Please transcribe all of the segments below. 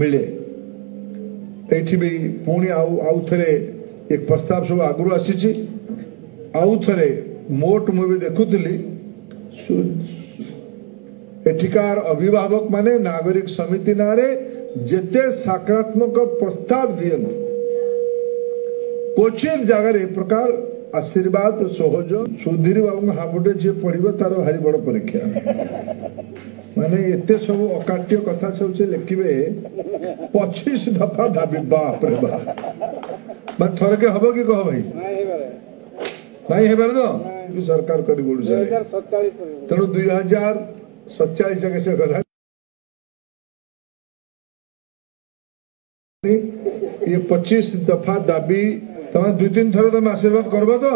मिले ये भी पुणी आउ थे एक प्रस्ताव सब आगु आसी आउ थे मोट मुझे देखुली एठिकार अभिभावक माने नागरिक समिति नारे जेते सकारात्मक प्रस्ताव दियंती क्वचित जगार ए प्रकार आशीर्वाद सहयोग सुधीर बाबू हामुटे जी पढ़ो तार भारी बड़ परीक्षा माने एते सब अकाट्य कथा सब से लिखे 25 दफा दाबी बाप रे बाप मैं थरके हम कि कह भाई नहीं हे तो सरकार कर तेणु 2047 जगह से गला ये 25 दफा दाबी तुम 2-3 थर तुम आशीर्वाद करबो तो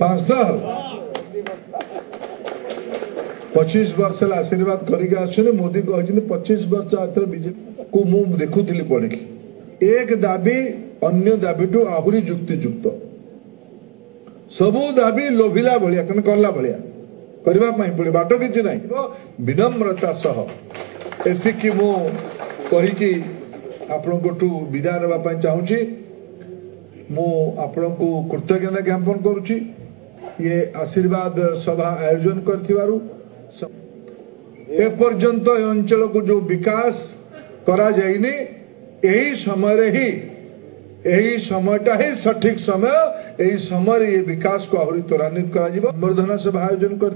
5 थर 25 वर्ष आशीर्वाद करके मोदी कहते 25 वर्ष आथर बीजेपी को मु देखुली पढ़ी एक दाबी अन्य दाबीठू आहुरी युक्तियुक्त सबू दाबी लोभिला भाया कला भाया करने पड़े बाट कि ना विनम्रता सह एतिकी मु कहीकि आपठू विदाय रहा चाहूँगी मु आपण को कृतज्ञता ज्ञापन करुच्ची ये आशीर्वाद सभा आयोजन कर एपर्यंत अंचल को जो विकास करा जाइनी यही समय ही यही समयटा ही सठिक समय यही समय ये विकास को आहरी त्वरान्वित करा संवर्धना सभा आयोजन कर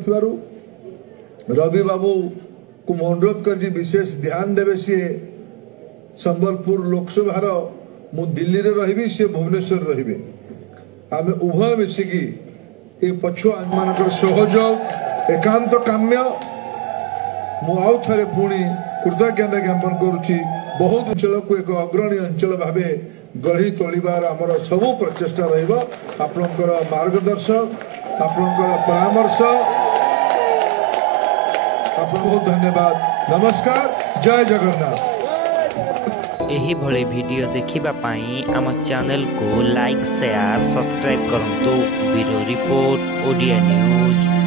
रवि बाबू को अनुरोध कर विशेष ध्यान देवे सी संबलपुर लोकसभा मु दिल्ली रे रही सी भुवनेश्वर रे आम उभय मिसिकी ये पछुआ मान सहयोग एकांत काम्य मु आउ थे पुणी कृतज्ञता ज्ञापन करुच्ची बहुत अंचल को एक अग्रणी अंचल भाव गढ़ी तोलिबार आमर सबू प्रचेषा रपर मार्गदर्शक आपणकर परामर्श आप बहुत धन्यवाद नमस्कार जय जगन्नाथ। एही भले वीडियो देखिबा पाई आम चैनल को लाइक शेयर सब्सक्राइब करंतु ब्यूरो रिपोर्ट ओडिया न्यूज।